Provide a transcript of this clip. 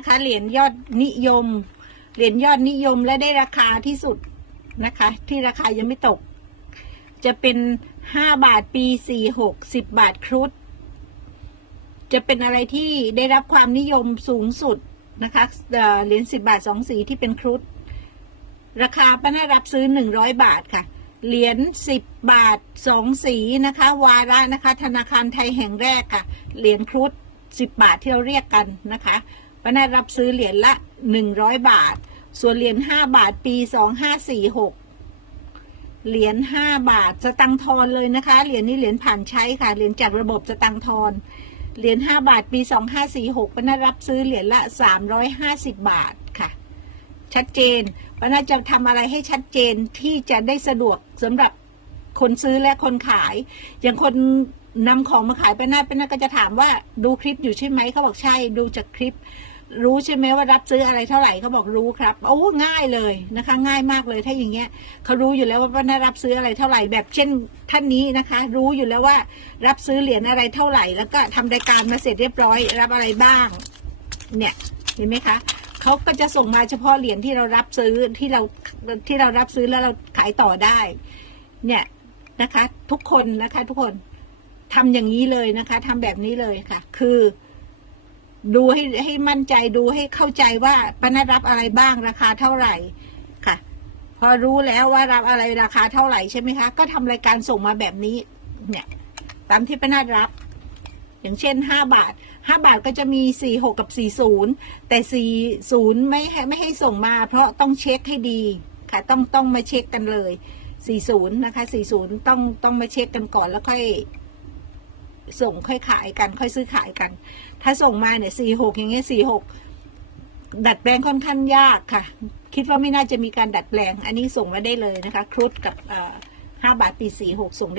นะคะเหรียญยอดนิยม เหรียญยอดนิยมและได้ราคาที่สุดนะคะ ที่ราคายังไม่ตก จะเป็นห้าบาทปีสี่หกสิบบาทครุฑจะเป็นอะไรที่ได้รับความนิยมสูงสุดนะคะเหรียญสิบบาทสองสีที่เป็นครุฑราคาป้าน่ารับซื้อหนึ่งร้อยบาทค่ะ เหรียญสิบบาทสองสีนะคะ วาระนะคะ ธนาคารไทยแห่งแรกค่ะ เหรียญครุฑสิบบาทที่เราเรียกกันนะคะ ป้าน่ารับซื้อเหรียญละหนึ่งร้อยบาท ส่วนเหรียญห้าบาทปีสองห้าสี่หกเหรียญห้าบาทสตังทอนเลยนะคะ เหรียญนี้เหรียญผ่านใช้ค่ะ เหรียญจากระบบสตังทอน เหรียญห้าบาทปีสองห้าสี่หกป้าน่ารับซื้อเหรียญละสามร้อยห้าสิบบาทค่ะ ชัดเจนป้าน่าจะทำอะไรให้ชัดเจนที่จะได้สะดวกสำหรับคนซื้อและคนขาย อย่างคนนำของมาขายป้าน่าป้าน่าก็จะถามว่าดูคลิปอยู่ใช่ไหมเขาบอกใช่ดูจากคลิป รู้ใช่ไหมว่ารับซื้ออะไรเท่าไหร่เขาบอกรู้ครับโอ้ง่ายเลยนะคะ ง่ายมากเลยถ้าอย่างเงี้ยเขารู้อยู่แล้วว่าป้าน่ารับซื้ออะไรเท่าไหร่แบบเช่นท่านนี้นะคะ รู้อยู่แล้วว่ารับซื้อเหรียญอะไรเท่าไหร่ แล้วก็ทำรายการมาเสร็จเรียบร้อย รับอะไรบ้าง เนี่ยเห็นไหมคะเขาก็จะส่งมาเฉพาะเหรียญที่เรารับซื้อที่เราที่เรารับซื้อแล้วเราขายต่อได้ เนี่ยนะคะ ทุกคนนะคะ ทุกคนทำอย่างนี้เลยนะคะทำแบบนี้เลยค่ะ คือ ดูให้ให้มั่นใจดูให้เข้าใจว่าปนัดรับอะไรบ้างราคาเท่าไหร่ค่ะ พอรู้แล้วว่ารับอะไรราคาเท่าไหร่ใช่ไหมคะ ก็ทำรายการส่งมาแบบนี้ เนี่ย ตามที่ปนัดรับ อย่างเช่นห้าบาทห้าบาทก็จะมีสี่หกกับสี่ศูนย์แต่สี่ศูนย์ไม่ให้ไม่ให้ส่งมา เพราะต้องเช็คให้ดีค่ะ ต้องต้องมาเช็คกันเลยสี่ศูนย์นะคะสี่ศูนย์ต้องต้องมาเช็คกันก่อนแล้วค่อย ส่งค่อยขายกัน ค่อยซื้อขายกัน ถ้าส่งมาเนี่ยสี่หกอย่างเงี้ยสี่หกดัดแปลงค่อนข้างยากค่ะ คิดว่าไม่น่าจะมีการดัดแปลง อันนี้ส่งมาได้เลยนะคะ ครุฑกับห้าบาทปีสี่หกส่งได้